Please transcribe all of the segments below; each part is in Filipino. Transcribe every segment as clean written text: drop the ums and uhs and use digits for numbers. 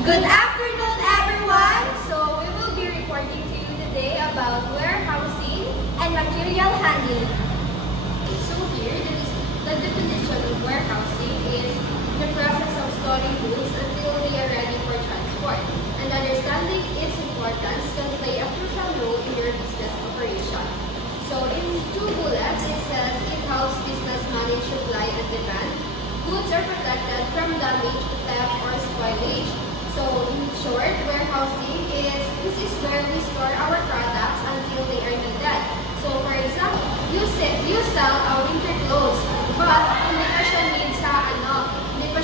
Good afternoon, everyone! So, we will be reporting to you today about warehousing and material handling. So here, the definition of warehousing is the process of storing goods until they are ready for transport. And understanding its importance can play a crucial role in your business operation. So in 2 bullets, it says it helps business manage supply and demand. Goods are protected from damage, theft, or spoilage. So in short, warehousing this is where we store our products until they are needed. So for example, you sell winter clothes, but hindi pa siya need sa hindi pa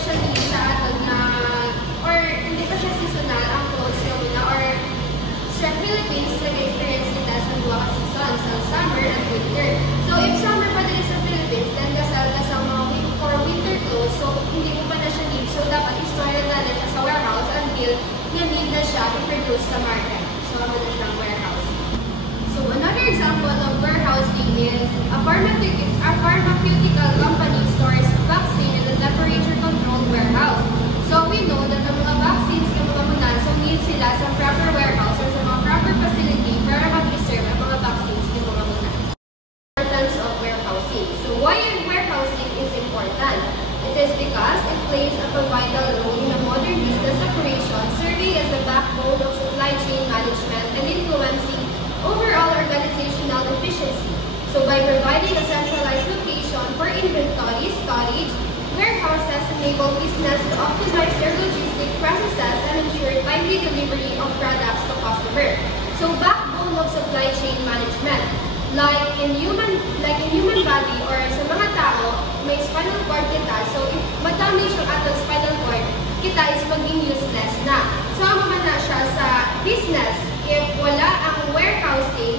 siya seasonal ang clothes na, or sa Philippines, nag-experience nila sa 2 seasons, sa summer and winter. So if summer pa din sa Philippines, then kasal ka sa mga for winter clothes, so hindi mo pa na siya need. So dapat i-store na siya sa warehouse until na-need na siya i-produce sa market. So ano na siyang warehousing. So another example of warehousing is a pharmaceutical company stores vaccine in a temperature-controlled warehouse. So we know that ang mga vaccines ng mga munan, so need sila sa proper warehouse or sa mga proper facility para mag-preserve ang mga vaccines ng mga munan. Importance of warehousing. So why warehousing is important? It is because it plays a vital role in a modern business operation, serving as the backbone of supply chain management and influencing overall organizational efficiency. So by providing a centralized location for inventory storage, warehouses enable business to optimize their logistic processes and ensure timely delivery of products to customers. So backbone of supply chain management, like in human body or sa mga tao, may spinal cord kita. So if madami siyang atong spinal cord, kita is maging useless na. So naman na siya sa business. If wala ang warehousing,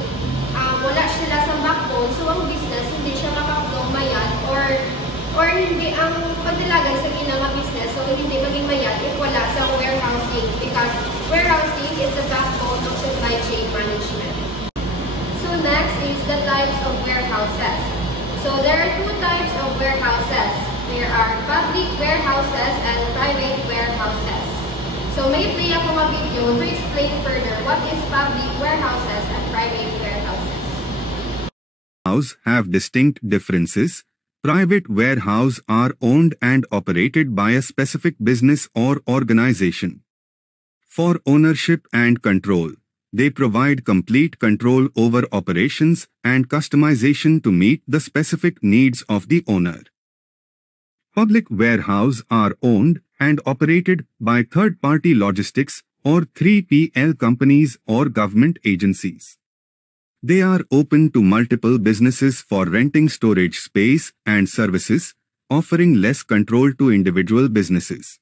wala sila sa backbone, so ang business hindi siya makapagong mayan or hindi ang pagdalagan sa ginang business, so hindi maging mayan if wala sa warehousing, because warehousing is the backbone of supply chain management. So next is the types of warehouses. So there are 2 types of warehouses. There are public warehouses and private warehouses. So may play ako mga video to explain further what is public warehouses and private warehouses. Have distinct differences. Private warehouses are owned and operated by a specific business or organization. For ownership and control, they provide complete control over operations and customization to meet the specific needs of the owner. Public warehouses are owned and operated by third-party logistics or 3PL companies or government agencies. They are open to multiple businesses for renting storage space and services, offering less control to individual businesses.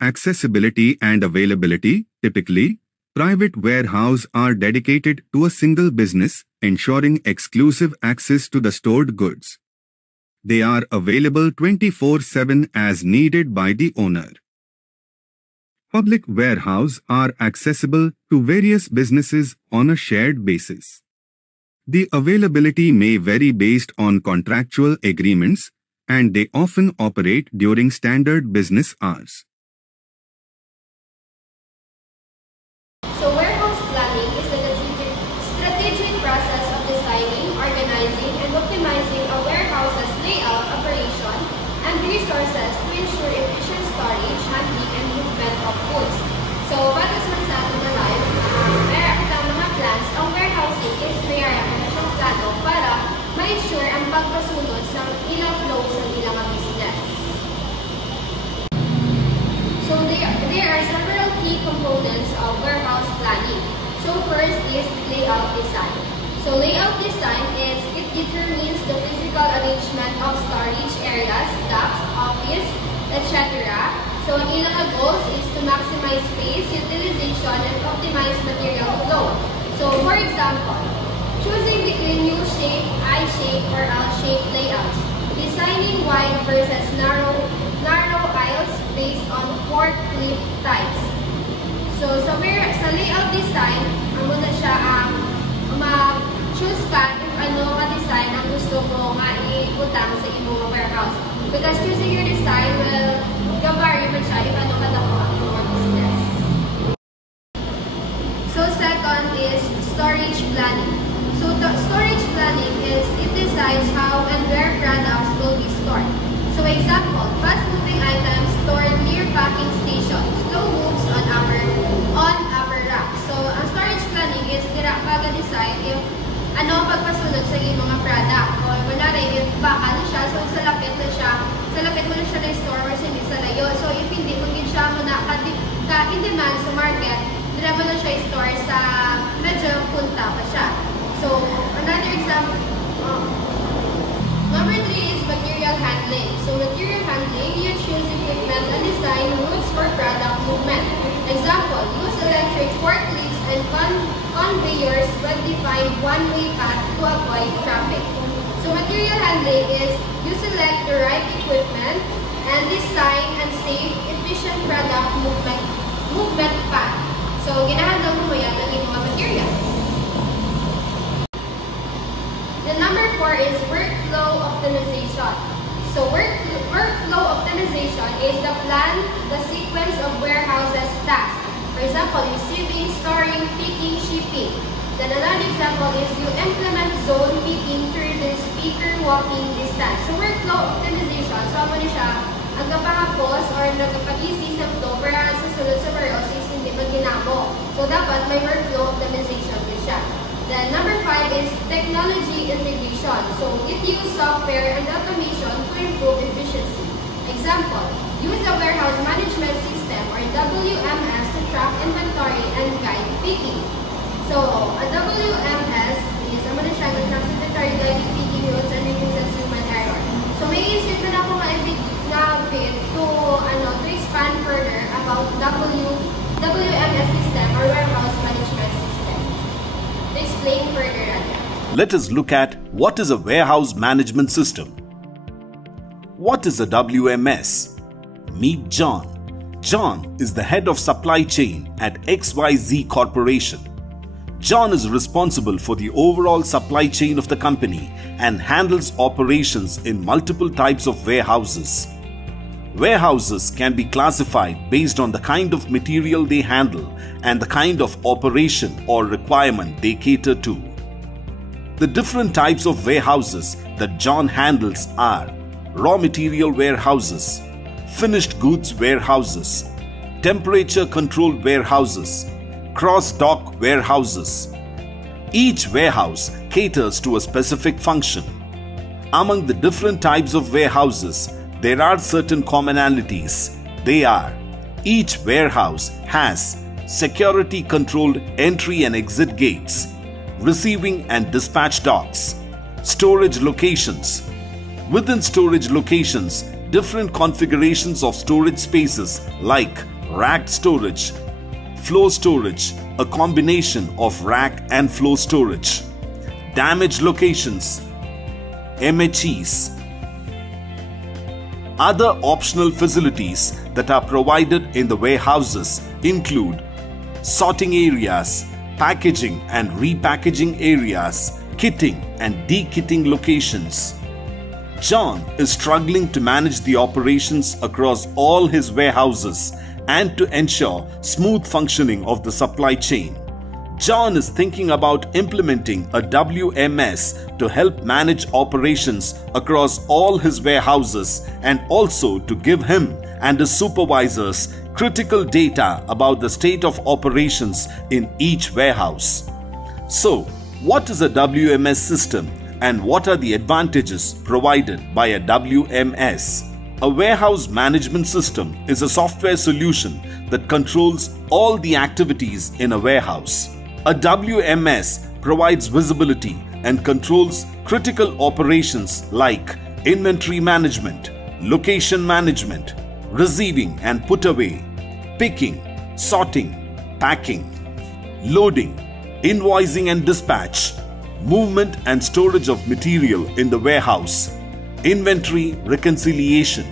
Accessibility and availability. Typically, private warehouses are dedicated to a single business, ensuring exclusive access to the stored goods. They are available 24/7 as needed by the owner. Public warehouses are accessible to various businesses on a shared basis. The availability may vary based on contractual agreements, and they often operate during standard business hours. So warehouse planning is the strategic process of designing, organizing, and optimizing a warehouse's layout, operation, and resources to ensure efficient storage, handling, and movement of goods. So para sa atin na live, ang mga plans, ang warehousing is mayroon na siyang plano para ma-ensure ang pagpasunod sa ilang flow sa ilang business. So there are several key components of warehouse planning. So first is layout design. So layout design is, it determines the physical arrangement of storage areas, docks, office, etc. So ang ilang goals is to maximize space, utilization, and optimize material flow. So for example, choosing between U-shape, I-shape, or L-shape layouts. Designing wide versus narrow aisles based on forklift types. So sa layout design, ang muna siya mag-choose ka if ano ka design ang gusto mo nga i-utang sa imong warehouse. Because choosing your design will vary man siya if ano ka in demand sa market, hindi naman na siya store sa medyo punta pa siya. So, another example, number 3 is material handling. So, material handling, you choose equipment and design routes for product movement. Example, use electric forklifts and conveyors but define one-way path to avoid traffic. So, material handling is you select the right equipment and design and safe, efficient product movement path. So, ginahandle mo yan ng mga materials. The number 4 is workflow optimization. So, workflow optimization is the plan, the sequence of warehouses tasks. For example, receiving, storing, picking, shipping. Then another example is you implement zone picking to reduce speaker walking distance. So, workflow optimization, so ako na siya, ang kapahapos or nagkapag-easy sa flow para sa sunod sa warehouses hindi magginamo. So, dapat may workflow optimization din siya. Then, number 5 is technology integration. So, it uses software and automation to improve efficiency. Example, use a warehouse management system or WMS to track inventory and guide picking. So, a WMS is ang mga siya ng inventory guide picking routes and reduces human error. So, may isip na ako na-fit to expand further about WMS system or warehouse management system. To explain further again. Let us look at what is a warehouse management system. What is a WMS? Meet John. John is the head of supply chain at XYZ Corporation. John is responsible for the overall supply chain of the company and handles operations in multiple types of warehouses. Warehouses can be classified based on the kind of material they handle and the kind of operation or requirement they cater to. The different types of warehouses that John handles are raw material warehouses, finished goods warehouses, temperature-controlled warehouses, cross-dock warehouses. Each warehouse caters to a specific function. Among the different types of warehouses, there are certain commonalities. They are: each warehouse has security-controlled entry and exit gates, receiving and dispatch docks, storage locations. Within storage locations, different configurations of storage spaces like racked storage, floor storage, a combination of rack and floor storage, damaged locations, MHEs. Other optional facilities that are provided in the warehouses include sorting areas, packaging and repackaging areas, kitting and dekitting locations. John is struggling to manage the operations across all his warehouses and to ensure smooth functioning of the supply chain. John is thinking about implementing a WMS to help manage operations across all his warehouses and also to give him and his supervisors critical data about the state of operations in each warehouse. So, what is a WMS system and what are the advantages provided by a WMS? A warehouse management system is a software solution that controls all the activities in a warehouse. A WMS provides visibility and controls critical operations like inventory management, location management, receiving and put away, picking, sorting, packing, loading, invoicing and dispatch, movement and storage of material in the warehouse, inventory reconciliation.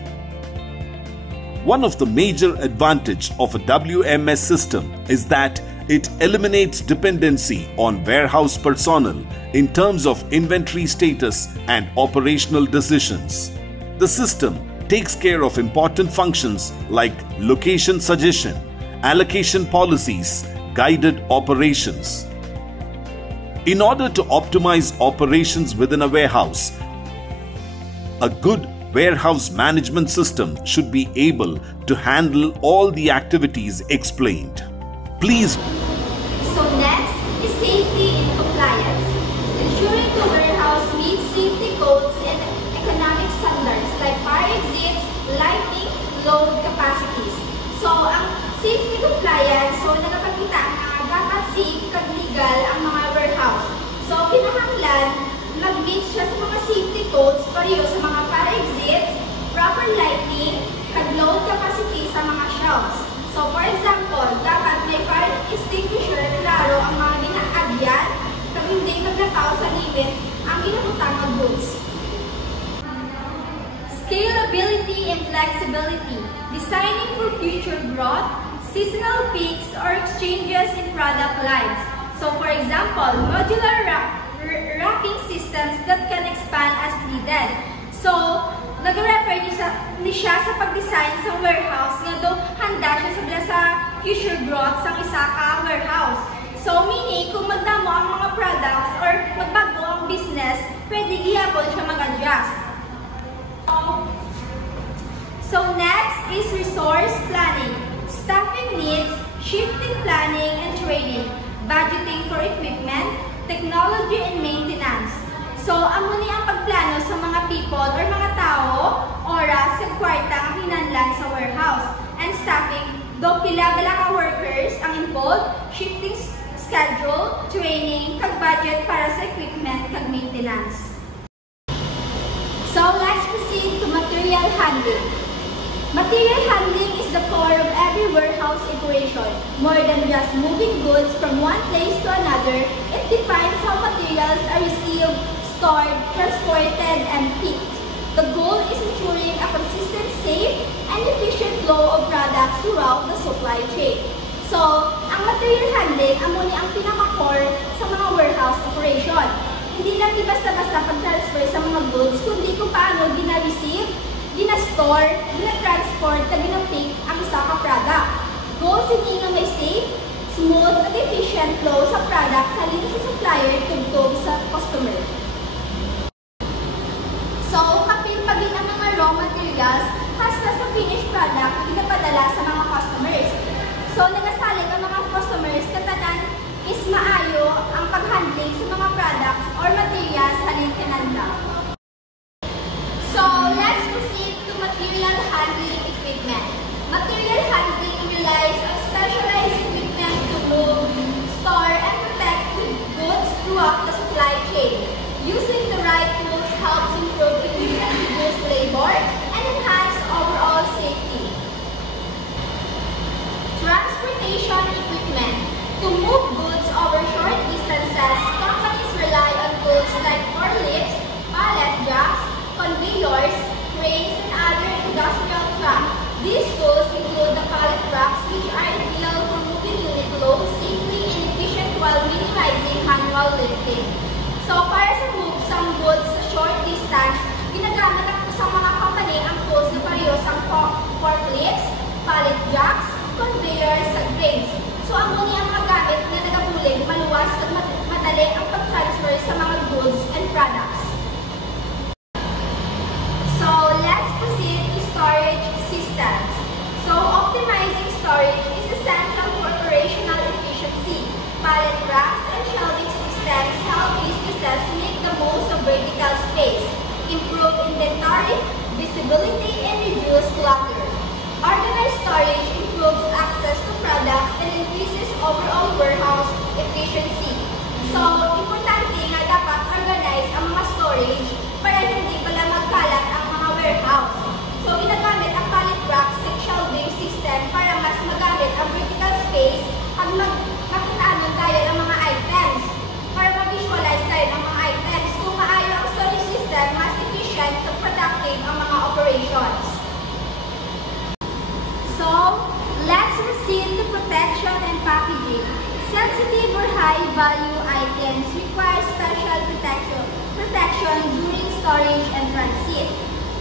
One of the major advantages of a WMS system is that it eliminates dependency on warehouse personnel in terms of inventory status and operational decisions. The system takes care of important functions like location suggestion, allocation policies, guided operations. In order to optimize operations within a warehouse, a good warehouse management system should be able to handle all the activities explained. Please. So next is safety and compliance. Ensuring the warehouse meets safety codes and economic standards like fire exits, lighting, load capacities. So ang safety compliance illegal ang mga warehouse. So, kinahanglan, mag-meet siya sa mga safety codes pareho sa mga fire exits, proper lighting, kag-load capacity sa mga shelves. So, for example, dapat may fire extinguisher, klaro ang mga ginaagyan, kag hindi maglakaw sa limit ang ginabutang ng goods. Scalability and flexibility. Designing for future growth, seasonal peaks, or exchanges in product lines. So, for example, modular racking systems that can expand as needed. So, nag-refer ni siya sa pag-design sa warehouse nga do handa siya sa future growth sa isa ka warehouse. So, meaning, kung magdamo ang mga products or magbago ang business, pwede gihapon siya mag-adjust. So, next is resource planning. Staffing needs, shifting planning and training, budgeting for equipment, technology and maintenance. So, amo ni ang pagplano sa mga people or mga tao, oras, ug kwarta ang hinanlan sa warehouse. And staffing, do pila ka workers ang involved, shifting schedule, training, kag budget para sa equipment kag maintenance. So, let's proceed to material handling. Material handling is the core of every warehouse operation. More than just moving goods from one place to another, it defines how materials are received, stored, transported, and picked. The goal is ensuring a consistent, safe, and efficient flow of products throughout the supply chain. So, ang material handling amo ni ang pinaka-core sa mga warehouse operation. Hindi lang basta-basta pag-transfer sa mga goods, kundi kung paano gina-receive, gina-store, gina-transport, at gina-pick ang isa ka product. Goals hindi nga may safe, smooth, at efficient flow sa product sa halin sa supplier tugtog sa customer. So, kapit pagin ang mga raw materials hasta sa finished product ginapadala sa mga customers. So, nagasalig ang mga customers katanan is maayo ang pag-handling sa mga products or materials halin kinanda. So, let's proceed to material handling equipment. Material handling relies on specialized equipment to move, store, and protect goods throughout the supply chain. Using the right tools helps improve efficient, reduce labor, and enhance overall safety. Transportation equipment. To move goods over short distances, companies rely on tools like forklifts, pallet jacks, conveyors, cranes, and other industrial trucks. These tools include the pallet trucks, which are ideal for moving unit loads safely and efficient while minimizing manual lifting. So, para sa move some goods sa short distance, ginagamit sa mga company ang tools na pareho sa forklifts, pallet jacks, conveyors, at cranes. So, ang muni ang mga gamit na nagabulig, maluwas at madali ang pag-transfer sa mga goods and products. So, let's proceed to storage systems. So, optimizing storage is essential for operational efficiency. Pallet racks and shelving systems help businesses make the most of vertical space, improve inventory, visibility, and reduce clutter. Organized storage improves access to products and increases overall warehouse efficiency. So, importante nga dapat organize ang mga storage para hindi pala magkalat ang mga warehouse. So, ginagamit ang pallet racks and shelving system para mas magamit ang vertical space at makinanon tayo ng mga items. Para ma-visualize tayo ng mga items, kung maayo ang storage system, mas efficient at productive ang mga operations. So, let's proceed to protection and packaging. Sensitive or high-value items require special protection during storage and transit.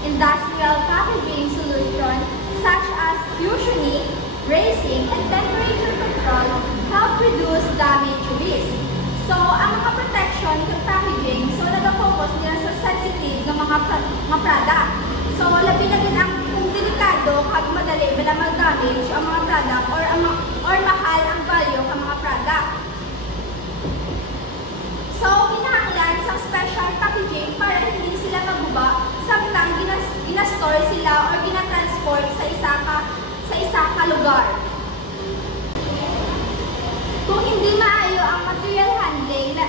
Industrial packaging solutions such as cushioning, bracing, and temperature control help reduce damage risk. So, ang mga protection ng packaging, so nag-focus nila sa sensitive ng mga product. So, labi na din ang kung delikado kag madali bala mag-damage ang mga product or mahal ang value ng mga product. So, kinahanglan sa special packaging para hindi sila maguba samtang ginastore sila or ginatransport sa isa ka lugar. Kung hindi maayo ang material material handling na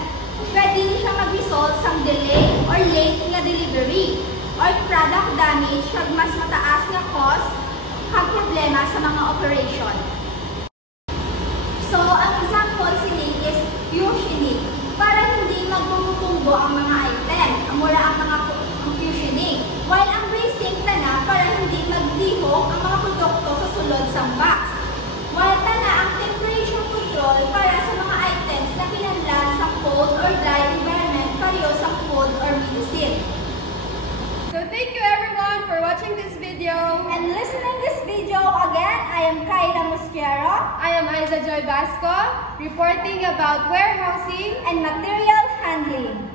pwede siya mag-result sa delay or late nga delivery or product damage kag mas mataas nga cost kag problema sa mga operation. So, ang example sini is fusioning. Para hindi magpupunggo ang mga item, amura ang mga fusioning. While ang bracing tana para hindi magdihok ang mga produkto sa sulod sa box. While tana ang temperature control para sa mga items na kinahanglan sa cold or dry environment pareho sa food or medicine. So thank you everyone for watching this video. And listening this video again, I am Kayla Mosquero. I am Aiza Joy Basco, reporting about warehousing and material handling.